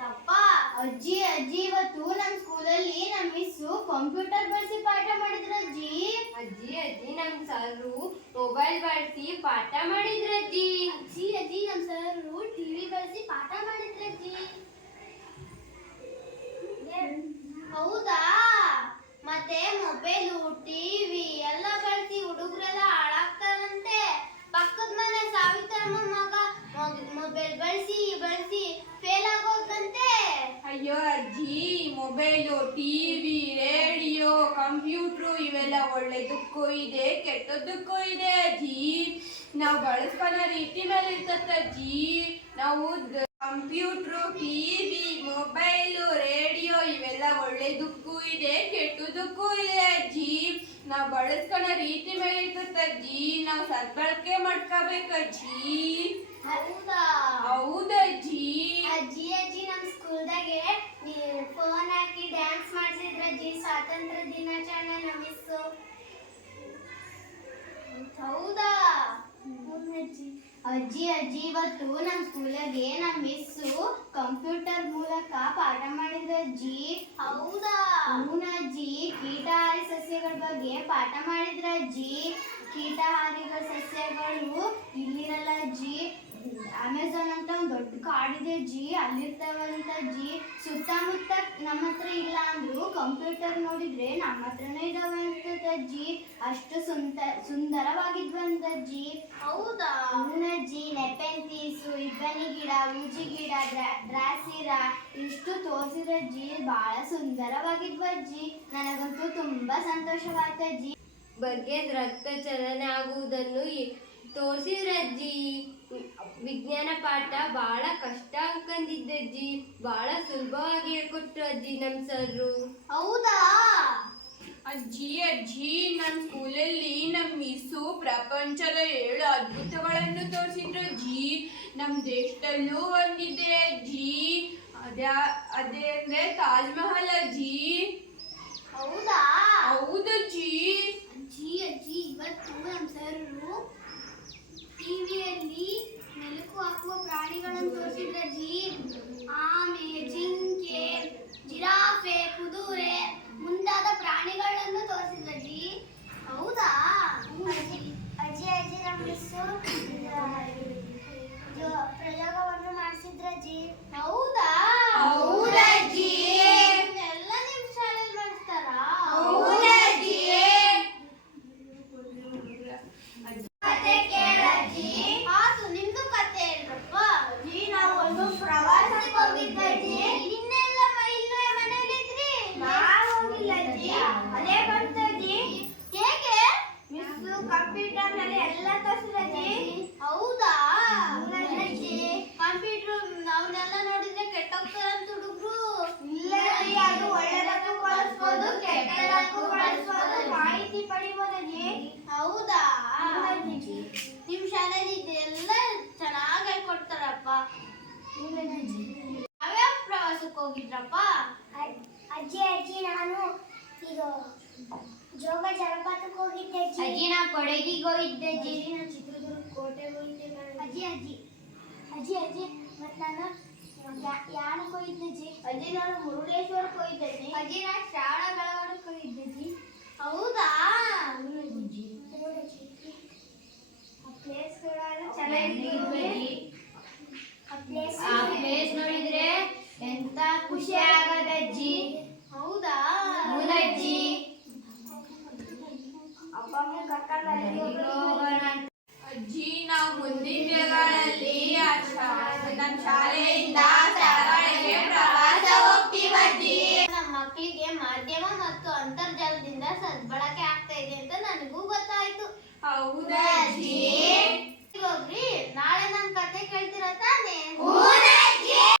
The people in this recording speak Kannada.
ತಪ್ಪ ಅಜ್ಜಿ ಇವತ್ತು ನಮ್ಮ ಸ್ಕೂಲಲ್ಲಿ ನಮ್ಮ ಮಿಸ್ಸು ಕಂಪ್ಯೂಟರ್ ಬಳಸಿ ಪಾಠ ಮಾಡಿದ್ರು ಅಜ್ಜಿ. ಅಜ್ಜಿ ನಮ್ಮ ಸರು ಮೊಬೈಲ್ ಬಳಸಿ ಪಾಠ ಮಾಡಿದ್ರು ಅಜ್ಜಿ. ನಮ್ಮ ಸರು ಟಿವಿ ಬಳಸಿ ಪಾಠ ಮಾಡಿದ್ರು ಅಜ್ಜಿ. ಹೌದಾ? ಮತ್ತೆ ಮೊಬೈಲು ಟಿವಿ ಎಲ್ಲ ಬಳಸಿ ಹುಡುಗರೆಲ್ಲ ಹಾಳಾಗ್ತಾರಂತೆ. ಪಕ್ಕದ ಮನೆ ಸಾವಿತ್ರಮ್ಮ ಮಗ ಮೊಬೈಲ್ ಬಳಸಿ ಫೇಲ್ ಆಗೋದಂತೆ. ಅಯ್ಯೋ ಅಜ್ಜಿ, ಮೊಬೈಲು, ಟಿವಿ, ರೇಡಿಯೋ, ಕಂಪ್ಯೂಟ್ರು ಇವೆಲ್ಲ ಒಳ್ಳೆದಕ್ಕೂ ಇದೆ ಕೆಟ್ಟದ್ದಕ್ಕೂ ಇದೆ ಅಜ್ಜಿ. ನಾವು ಬಳಸ್ಕೊಳ್ಳೋ ರೀತಿ ಮೇಲೆ ಇರ್ತದೆ ಅಜ್ಜಿ. ನಾವು ಕಂಪ್ಯೂಟ್ರು, ಟಿವಿ, ಮೊಬೈಲು, ರೇಡಿಯೋ ಇವೆಲ್ಲ ಒಳ್ಳೆದಕ್ಕೂ ಇದೆ ಕೆಟ್ಟದಕ್ಕೂ ಇದೆ ಅಜ್ಜಿ. ನಾವು ಬಳಸ್ಕೊಳ್ಳೋ ರೀತಿ ಮೇಲೆ ಇರ್ತದೆ ಅಜ್ಜಿ. ನಾವು ಸದ್ಬಳಕೆ ಮಾಡ್ಕೋಬೇಕು ಅಜ್ಜಿ. ಹೌದಾ? ಹೌದಜ್ಜಿ. ಅಜ್ಜಿ ನಮ್ಮ ಸ್ಕೂಲ್ದಾಗೆ ಫೋನ್ ಹಾಕಿ ಡ್ಯಾನ್ಸ್ ಮಾಡಿಸಿದ್ರ ಅಜ್ಜಿ ಸ್ವಾತಂತ್ರ್ಯ ದಿನಾಚರಣೆ ನಮ್ಮ ಮಿಸ್ಸು. ಹೌದಾ? ಅಜ್ಜಿ ಇವತ್ತು ನಮ್ಮ ಸ್ಕೂಲಾಗೆ ನಮ್ಮ ಮಿಸ್ಸು ಕಂಪ್ಯೂಟರ್ ಮೂಲಕ ಪಾಠ ಮಾಡಿದ್ರ ಅಜ್ಜಿ. ಹೌದಾ? ಅಜ್ಜಿ ಕೀಟಹಾರಿ ಸಸ್ಯಗಳ ಬಗ್ಗೆ ಪಾಠ ಮಾಡಿದ್ರ ಅಜ್ಜಿ. ಕೀಟಹಾರಿಗಳ ಸಸ್ಯಗಳು ಇಲ್ಲಿರಲ್ಲ ಅಜ್ಜಿ. ಅಮೆಝಾನ್ ಅಂತ ಒಂದು ದೊಡ್ಡ ಕಾಡಿದೆ ಅಜ್ಜಿ, ಅಲ್ಲಿರ್ತಾವಂತ ಅಜ್ಜಿ. ಸುತ್ತಮುತ್ತ ನಮ್ಮ ಹತ್ರ ಇಲ್ಲ ಅಂದ್ರು ಕಂಪ್ಯೂಟರ್ ನೋಡಿದ್ರೆ ನಮ್ಮ ಹತ್ರನೇ ಇದಾವೆ ಅಂತ ಅಜ್ಜಿ. ಅಷ್ಟು ಸುಂದರವಾಗಿದ್ವಂತ ಅಜ್ಜಿ. ಹೌದಾ? ಅಜ್ಜಿ ನೆಪೆಂತೀಸು, ಇಬ್ಬನಿ ಗಿಡ, ಊಜಿ ಗಿಡ, ಡ್ರಾಸಿರ ಇಷ್ಟು ತೋರಿಸಿದ್ರಜ್ಜಿ. ಬಹಳ ಸುಂದರವಾಗಿದ್ವು ಅಜ್ಜಿ. ನನಗಂತೂ ತುಂಬಾ ಸಂತೋಷವಾಯ್ತು ಅಜ್ಜಿ. ಬಗ್ಗೆ ರಕ್ತ ಚಲನೆ ಆಗುವುದನ್ನು ತೋರಿಸಿದ್ರಜ್ಜಿ. ವಿಜ್ಞಾನ ಪಾಠ ಬಹಳ ಕಷ್ಟ ಅನ್ಕೊಂಡಿದ್ದಜ್ಜಿ. ಬಹಳ ಸುಲಭವಾಗಿ ಹೇಳ್ಕೊಟ್ರು ಅಜ್ಜಿ ನಮ್ಮ ಸರ್ರು. ಹೌದಾ? ಅಜ್ಜಿ ನಮ್ಮ ಸ್ಕೂಲಲ್ಲಿ ನಮ್ಮ ಮಿಸ್ಸು ಪ್ರಪಂಚದ 7 ಅದ್ಭುತಗಳನ್ನು ತೋರಿಸಿದ್ರು ಅಜ್ಜಿ. ನಮ್ಮ ದೇಶದಲ್ಲೂ ಒಂದಿದೆ ಅಜ್ಜಿ. ಅದೇ ಅಂದ್ರೆ ತಾಜ್ ಮಹಲ್ ಅಜ್ಜಿ. ಹೌದಾ? ಹೌದಜ್ಜಿ. ಅಜ್ಜಿ ಇವತ್ತು ನಮ್ಮ ಸರ್ರು ಟಿವಿಯಲ್ಲಿ ಮೆಲುಕು ಹಾಕುವ ಪ್ರಾಣಿಗಳನ್ನು ತೋರಿಸಿದ್ರಜ್ಜಿ. ಆಮೆ, ಜಿಂಕೆ, ಜಿರಾಫೆ, ಕುದುರೆ ಮುಂತಾದ ಪ್ರಾಣಿಗಳನ್ನು ತೋರಿಸಿದ್ರಜ್ಜಿ. ಹೌದಾ? ಅಜ್ಜಿ ನಮ್ಮ ಮಿಸ್ಸು ಪ್ರಯೋಗವನ್ನು ಮಾಡಿಸಿದ್ರಜ್ಜಿ. ಹೌದಾ? ಹೌದಜ್ಜಿ. ಎಲ್ಲ ನಿಮ್ಮ ಶಾಲೆಯಲ್ಲಿ ಮಾಡಿಸ್ತಾರಾ? ಹೌದಜ್ಜಿ. ಕತೆ ಕೇಳಜ್ಜಿ. ಆತು, ನಿಮ್ದು ಕತೆ ಹೇಳ್ರಪ್ಪ. ಅಜ್ಜಿ ನಾವು ಒಂದು ಪ್ರವಾಸಕ್ಕೆ ಹೋಗಿದ್ದಜ್ಜಿ. ಇನ್ನೆಲ್ಲ ಇಲ್ಲೇ ಮನೆಯಲ್ಲಿದ್ರಿ? ನಾವು ಹೋಗಿಲ್ಲ ಅಜ್ಜಿ. ಅದೇ ಬಂತಜ್ಜಿ. ಹೇಗೆ? ಮಿಸ್ಸು ಕಂಪ್ಯೂಟರ್ ನಲ್ಲಿ ಎಲ್ಲ ತೋರಿಸಿದ್ರಜ್ಜಿ. ಹೌದಾ? ಅಜ್ಜಿ ಕಂಪ್ಯೂಟರ್ ಅವನ್ನೆಲ್ಲ ನೋಡಿದ್ರೆ ಕೆಟ್ಟೋಗ್ತಾರಂತ ಹುಡುಗರು. ಇಲ್ಲ ಅಜ್ಜಿ, ಅದು ಒಳ್ಳೆದಕ್ಕೂ ಬಳಸ್ಬೋದು ಕೆಟ್ಟದಕ್ಕೂ ಬಳಸ್ಬೋದು, ಮಾಹಿತಿ ಪಡಿಬೋದಜ್ಜಿ. ಹೌದಾ? ನಿಮ್ ಶಾಲೆಯಲ್ಲಿ ಇದೆಲ್ಲ ಚೆನ್ನಾಗಿ ಹೇಳ್ಕೊಡ್ತಾರಪ್ಪ. ಯಾವ್ಯಾವ ಪ್ರವಾಸಕ್ಕೆ ಹೋಗಿದ್ರಪ್ಪ? ಅಜ್ಜಿ ನಾನು ಈಗ ಜೋಗ ಜಲಪಾತಕ್ಕೆ ಹೋಗಿದ್ದೆ ಅಜ್ಜಿ ನಾ ಕೊಡಗಿಗೆ ಹೋಗಿದ್ದೆ ಅಜ್ಜಿ. ನಾನು ಚಿತ್ರದುರ್ಗ ಕೋಟೆಗೆ ಹೋಗಿದ್ದೆ ಅಜ್ಜಿ ಮತ್ತೆ ನಾನು ಯಾಣಕ್ಕೆ ಹೋಗಿದ್ದೆ ಅಜ್ಜಿ ನಾನು ಮುರುಡೇಶ್ವರಕ್ಕೆ ಹೋಗಿದ್ದೆ ಅಜ್ಜಿ. ನಾ ಶ್ರಾವಣ ಬೆಳವಡಿಗೆ ಹೋಗಿದ್ದೆ ಅಜ್ಜಿ. ಹೌದಾ? ಪ್ಲೇಸ್ಗಳೆಲ್ಲ ಚೆನ್ನಾಗಿದ್ವಿ. ಆ ಪ್ಲೇಸ್ ನೋಡಿದ್ರೆ ಎಂತ ಖುಷಿ ಆಗದಜ್ಜಿ. ಹೌದಾ? ಅಜ್ಜಿ ಅಪ್ಪ ಅಮ್ಮ ಕರ್ಕೊಂಡು ಹೋಗೋಣ. ಅಜ್ಜಿ ನಾವು ಮುಂದಿನ ದಿನಗಳಲ್ಲಿ ನಮ್ಮ ಶಾಲೆಯಿಂದ ಸ್ಥಳಗಳಿಗೆ ಪ್ರವಾಸ ಹೋಗ್ತೀವಜ್ಜಿ. ನಮ್ಮ ಮಕ್ಕಳಿಗೆ ಮಾಧ್ಯಮ ಮತ್ತು ಅಂತರ್ಜಾಲದಿಂದ ಸದ್ಬಳಕೆ ಆಗ್ತಾ ಇದೆ ಅಂತ ನನಗೂ ಗೊತ್ತಾಯ್ತು. ಹೌದಾ